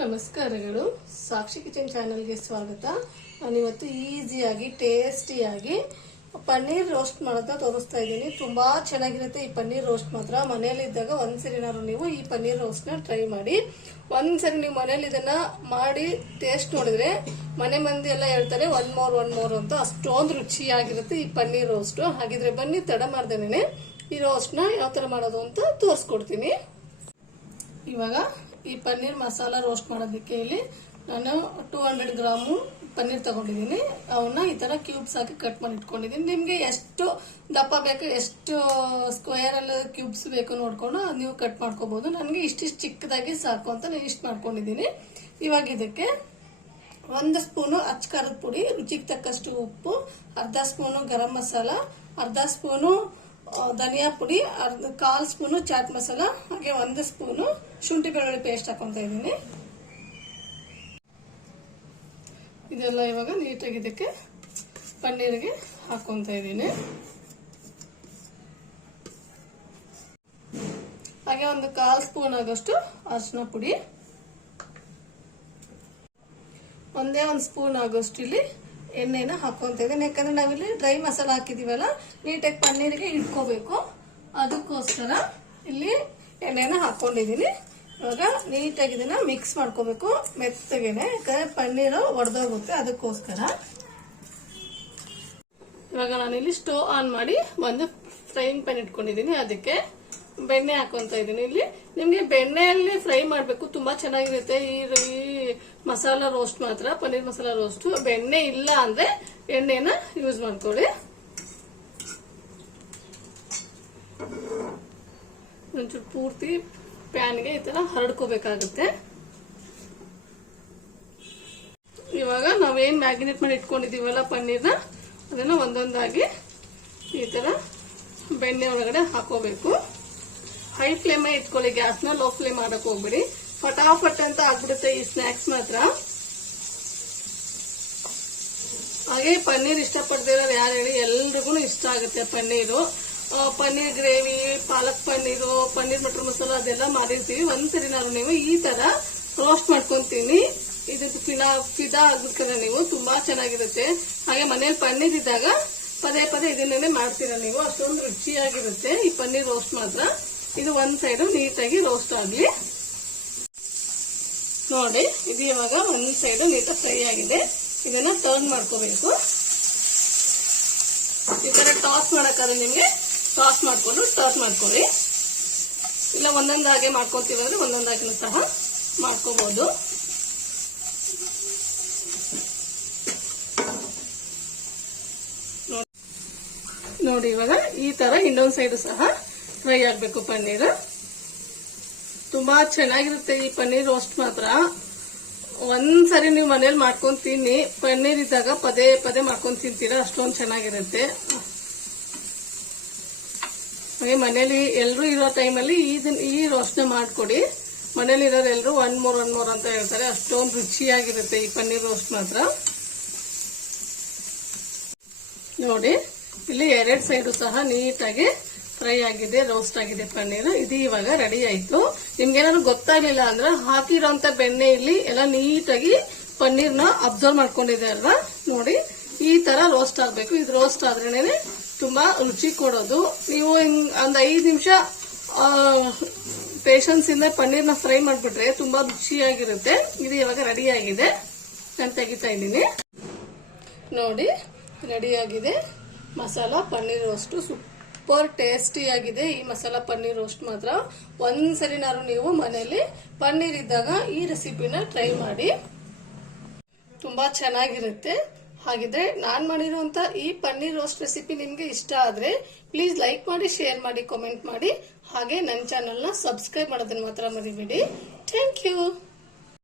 ನಮಸ್ಕಾರಗಳು. ಸಾಕ್ಷಿ ಕಿಚನ್ ಚಾನೆಲ್ಗೆ ಸ್ವಾಗತ. ನಾನಿವತ್ತು ಈಸಿಯಾಗಿ ಟೇಸ್ಟಿಯಾಗಿ ಪನ್ನೀರ್ ರೋಸ್ಟ್ ಮಾಡೋದನ್ನ ತೋರಿಸ್ತಾ ಇದ್ದೀನಿ. ತುಂಬಾ ಚೆನ್ನಾಗಿರುತ್ತೆ ಈ ಪನ್ನೀರ್ ರೋಸ್ಟ್. ಮಾತ್ರ ಮನೆಯಲ್ಲಿದ್ದಾಗ ಒಂದ್ಸರಿನಾದ್ರು ನೀವು ಈ ಪನ್ನೀರ್ ರೋಸ್ಟ್ ನ ಟ್ರೈ ಮಾಡಿ. ಒಂದ್ಸರಿ ನೀವು ಮನೇಲಿ ಇದನ್ನ ಮಾಡಿ ಟೇಸ್ಟ್ ನೋಡಿದ್ರೆ ಮನೆ ಮಂದಿ ಎಲ್ಲ ಹೇಳ್ತಾರೆ ಒನ್ ಮೋರ್ ಅಂತ. ಅಷ್ಟೊಂದು ರುಚಿಯಾಗಿರುತ್ತೆ ಈ ಪನ್ನೀರ್ ರೋಸ್ಟ್. ಹಾಗಿದ್ರೆ ಬನ್ನಿ, ತಡ ಮಾಡ್ದೇನೆ ಈ ರೋಸ್ಟ್ ನ ಯಾವ ತರ ಮಾಡೋದು ಅಂತ ತೋರಿಸ್ಕೊಡ್ತೀನಿ. ಇವಾಗ ಈ ಪನ್ನೀರ್ ಮಸಾಲ ರೋಸ್ಟ್ ಮಾಡೋದಕ್ಕೆ ಇಲ್ಲಿ ನಾನು 200 ಗ್ರಾಮು ಪನ್ನೀರ್ ತಗೊಂಡಿದ್ದೀನಿ. ಅವನ್ನ ಈ ತರ ಕ್ಯೂಬ್ಸ್ ಹಾಕಿ ಕಟ್ ಮಾಡಿ ಇಟ್ಕೊಂಡಿದ್ದೀನಿ. ನಿಮ್ಗೆ ಎಷ್ಟು ದಪ್ಪ ಬೇಕು, ಎಷ್ಟು ಸ್ಕ್ವೇರ್ ಅಲ್ಲಿ ಕ್ಯೂಬ್ಸ್ ಬೇಕು ನೋಡ್ಕೊಂಡು ನೀವು ಕಟ್ ಮಾಡ್ಕೋಬಹುದು. ನನಗೆ ಇಷ್ಟಿಷ್ಟು ಚಿಕ್ಕದಾಗಿ ಸಾಕು ಅಂತ ನಾನು ಇಷ್ಟು ಮಾಡ್ಕೊಂಡಿದ್ದೀನಿ. ಇವಾಗ ಇದಕ್ಕೆ 1 ಸ್ಪೂನು ಅಚ್ಚ ಖಾರದ ಪುಡಿ, ರುಚಿಗೆ ತಕ್ಕಷ್ಟು ಉಪ್ಪು, ಅರ್ಧ ಸ್ಪೂನು ಗರಂ ಮಸಾಲ, ಅರ್ಧ ಸ್ಪೂನು ಧನಿಯಾ ಪುಡಿ, 1/4 ಸ್ಪೂನು ಚಾಟ್ ಮಸಾಲ, ಹಾಗೆ 1 ಸ್ಪೂನು ಶುಂಠಿ ಬೆಳ್ಳುಳ್ಳಿ ಪೇಸ್ಟ್ ಹಾಕೊಂತ ಇದ್ದೀನಿ. ಇದೆಲ್ಲ ಇವಾಗ ನೀಟಾಗಿ ಇದಕ್ಕೆ ಪನ್ನೀರ್ಗೆ ಹಾಕೊಂತ ಇದ್ದೀನಿ. ಹಾಗೆ 1/4 ಸ್ಪೂನ್ ಆಗಷ್ಟು ಅರಿಶಿನ ಪುಡಿ, 1 ಸ್ಪೂನ್ ಆಗೋಷ್ಟು ಇಲ್ಲಿ ಎಣ್ಣೆನ ಹಾಕೊಂತ ಇದ್ದೀನಿ. ಯಾಕಂದ್ರೆ ನಾವಿಲ್ಲಿ ಡ್ರೈ ಮಸಾಲ ಹಾಕಿದೀವಲ್ಲ, ನೀಟಾಗಿ ಪನ್ನೀರಿಗೆ ಇಟ್ಕೋಬೇಕು. ಅದಕ್ಕೋಸ್ಕರ ಇಲ್ಲಿ ಎಣ್ಣೆನ ಹಾಕೊಂಡಿದೀನಿ. ಇವಾಗ ನೀಟಾಗಿ ಇದನ್ನ ಮಿಕ್ಸ್ ಮಾಡ್ಕೋಬೇಕು ಮೆತ್ತಗೆನೆ, ಯಾಕಂದ್ರೆ ಪನ್ನೀರು ಒಡೆದೋಗುತ್ತೆ. ಅದಕ್ಕೋಸ್ಕರ ಇವಾಗ ನಾನಿಲ್ಲಿ ಸ್ಟೋವ್ ಆನ್ ಮಾಡಿ ಒಂದು ಫ್ರೈಯಿಂಗ್ ಪ್ಯಾನ್ ಇಟ್ಕೊಂಡಿದ್ದೀನಿ. ಅದಕ್ಕೆ ಬೆಣ್ಣೆ ಹಾಕೊಂತ ಇದ್ದೀನಿ. ಇಲ್ಲಿ ನಿಮ್ಗೆ ಬೆಣ್ಣೆಯಲ್ಲಿ ಫ್ರೈ ಮಾಡ್ಬೇಕು, ತುಂಬಾ ಚೆನ್ನಾಗಿರುತ್ತೆ ಈ ಮಸಾಲ ರೋಸ್ಟ್. ಮಾತ್ರ ಪನ್ನೀರ್ ಮಸಾಲ ರೋಸ್ಟ್ ಬೆಣ್ಣೆ ಇಲ್ಲ ಅಂದ್ರೆ ಎಣ್ಣೆನ ಯೂಸ್ ಮಾಡ್ಕೊಳ್ಳಿ. ಒಂಚೂರು ಪೂರ್ತಿ ಪ್ಯಾನ್ಗೆ ಈ ತರ ಹರಡ್ಕೋಬೇಕಾಗುತ್ತೆ. ಇವಾಗ ನಾವೇನ್ ಮ್ಯಾರಿನೇಟ್ ಮಾಡಿ ಇಟ್ಕೊಂಡಿದೀವಲ್ಲ ಪನ್ನೀರ್ನ, ಅದನ್ನ ಒಂದೊಂದಾಗಿ ಈ ತರ ಬೆಣ್ಣೆ ಒಳಗಡೆ ಹಾಕೋಬೇಕು. ಹೈ ಫ್ಲೇಮ್ ಇಟ್ಕೊಳ್ಳಿ, ಗ್ಯಾಸ್ನ ಲೋ ಫ್ಲೇಮ್ ಮಾಡಕ್ ಹೋಗ್ಬಿಡಿ. ಫಟಾಫಟ್ ಅಂತ ಆಗ್ಬಿಡುತ್ತೆ ಈ ಸ್ನಾಕ್ಸ್ ಮಾತ್ರ. ಹಾಗೆ ಪನ್ನೀರ್ ಇಷ್ಟಪಡ್ದಿರೋರು ಯಾರು ಹೇಳಿ, ಎಲ್ರಿಗೂ ಇಷ್ಟ ಆಗುತ್ತೆ ಪನ್ನೀರು. ಪನ್ನೀರ್ ಗ್ರೇವಿ, ಪಾಲಕ್ ಪನ್ನೀರು, ಪನ್ನೀರ್ ಮಟರ್ ಮಸಾಲ ಅದೆಲ್ಲ ಮಾಡಿರ್ತೀವಿ. ಒಂದ್ಸರಿ ನಾನು ನೀವು ಈ ತರ ರೋಸ್ಟ್ ಮಾಡ್ಕೊಂತೀನಿ. ಇದು ಫಿದಾ ಆಗ್ಬಿಡ್ತಾರೆ ನೀವು, ತುಂಬಾ ಚೆನ್ನಾಗಿರುತ್ತೆ. ಹಾಗೆ ಮನೇಲಿ ಪನ್ನೀರ್ ಇದ್ದಾಗ ಪದೇ ಪದೇ ಇದನ್ನೇ ಮಾಡ್ತೀರಾ ನೀವು. ಅಷ್ಟೊಂದು ರುಚಿಯಾಗಿರುತ್ತೆ ಈ ಪನ್ನೀರ್ ರೋಸ್ಟ್ ಮಾತ್ರ. ಇದು ಒಂದ್ ಸೈಡ್ ನೀಟಾಗಿ ರೋಸ್ಟ್ ಆಗ್ಲಿ. ನೋಡಿ, ಇದು ಇವಾಗ ಒಂದ್ ಸೈಡ್ ನೀಟಾಗಿ ಫ್ರೈ ಆಗಿದೆ. ಇದನ್ನ ಟರ್ನ್ ಮಾಡ್ಕೋಬೇಕು. ಈ ತರ ಟಾಸ್ ಮಾಡಕ್ಕಾದ್ರೆ ನಿಮ್ಗೆ ಟಾಸ್ ಮಾಡ್ಕೊಂಡು ಟರ್ನ್ ಮಾಡ್ಕೊಳ್ಳಿ. ಇಲ್ಲ ಒಂದೊಂದಾಗೆ ಮಾಡ್ಕೊಂತೀವಂದ್ರೆ ಒಂದೊಂದಾಗಿನೂ ಸಹ ಮಾಡ್ಕೋಬಹುದು. ನೋಡಿ, ಇವಾಗ ಈ ತರ ಇನ್ನೊಂದ್ ಸೈಡ್ ಸಹ ಫ್ರೈ ಆಗ್ಬೇಕು ಪನ್ನೀರ್. ತುಂಬಾ ಚೆನ್ನಾಗಿರುತ್ತೆ ಈ ಪನ್ನೀರ್ ರೋಸ್ಟ್ ಮಾತ್ರ. ಒಂದ್ಸರಿ ನೀವು ಮನೇಲಿ ಮಾಡ್ಕೊಂಡ್ ತಿನ್ನಿ. ಪನ್ನೀರ್ ಇದ್ದಾಗ ಪದೇ ಪದೇ ಮಾಡ್ಕೊಂಡ್ ತಿಂತೀರಾ, ಅಷ್ಟೊಂದು ಚೆನ್ನಾಗಿರುತ್ತೆ. ಹಾಗೆ ಮನೇಲಿ ಎಲ್ರು ಇರೋ ಟೈಮಲ್ಲಿ ಈ ರೋಸ್ಟ್ ನ ಮಾಡ್ಕೊಡಿ. ಮನೇಲಿ ಇರೋರು ಎಲ್ರು ಒನ್ ಮೋರ್ ಅಂತ ಹೇಳ್ತಾರೆ. ಅಷ್ಟೊಂದು ರುಚಿಯಾಗಿರುತ್ತೆ ಈ ಪನ್ನೀರ್ ರೋಸ್ಟ್ ಮಾತ್ರ. ನೋಡಿ, ಇಲ್ಲಿ 2 ಸೈಡು ಸಹ ನೀಟಾಗಿ ಫ್ರೈ ಆಗಿದೆ, ರೋಸ್ಟ್ ಆಗಿದೆ ಪನ್ನೀರ್. ಇದು ಇವಾಗ ರೆಡಿ ಆಯ್ತು. ನಿಮ್ಗೇನಾದ್ರು ಗೊತ್ತಾಗ್ಲಿಲ್ಲ ಅಂದ್ರೆ ಹಾಕಿರೋಂತ ಬೆಣ್ಣೆ ಇಲ್ಲಿ ಎಲ್ಲ ನೀಟಾಗಿ ಪನ್ನೀರ್ನ ಅಬ್ಸರ್ವ್ ಮಾಡ್ಕೊಂಡಿದೆ ಅಲ್ವಾ. ನೋಡಿ, ಈ ತರ ರೋಸ್ಟ್ ಆಗ್ಬೇಕು. ಇದು ರೋಸ್ಟ್ ಆದ್ರೇನೆ ತುಂಬಾ ರುಚಿ ಕೊಡೋದು. ನೀವು ಒಂದ್ 5 ನಿಮಿಷ ಪೇಷನ್ಸ್ ಇಂದ ಪನ್ನೀರ್ನ ಫ್ರೈ ಮಾಡ್ಬಿಟ್ರೆ ತುಂಬಾ ರುಚಿಯಾಗಿರುತ್ತೆ. ಇದು ಇವಾಗ ರೆಡಿ ಆಗಿದೆ. ನಾನು ತೆಗಿತಾ ಇದ್ದೀನಿ. ನೋಡಿ, ರೆಡಿ ಆಗಿದೆ masala paneer roast. Super tasty ಆಗಿದೆ ಈ ಮಸಾಲ ಪನ್ನೀರ್ ರೋಸ್ಟ್ ಮಾತ್ರ. ಒಂದ್ಸರಿನಾರು ನೀವು ಮನೆಯಲ್ಲಿ ಪನ್ನೀರ್ ಇದ್ದಾಗ ಈ ರೆಸಿಪಿನ ಟ್ರೈ ಮಾಡಿ, ತುಂಬಾ ಚೆನ್ನಾಗಿರುತ್ತೆ. ಹಾಗಿದ್ರೆ ನಾನ್ ಮಾಡಿರುವಂತ ಈ ಪನ್ನೀರ್ ರೋಸ್ಟ್ ರೆಸಿಪಿ ನಿಮ್ಗೆ ಇಷ್ಟ ಆದ್ರೆ ಪ್ಲೀಸ್ ಲೈಕ್ ಮಾಡಿ, ಶೇರ್ ಮಾಡಿ, ಕಾಮೆಂಟ್ ಮಾಡಿ. ಹಾಗೆ ನನ್ನ ಚಾನೆಲ್ನ ಸಬ್ಸ್ಕ್ರೈಬ್ ಮಾಡೋದನ್ನ ಮಾತ್ರ ಮರಿಬೇಡಿ. Thank you.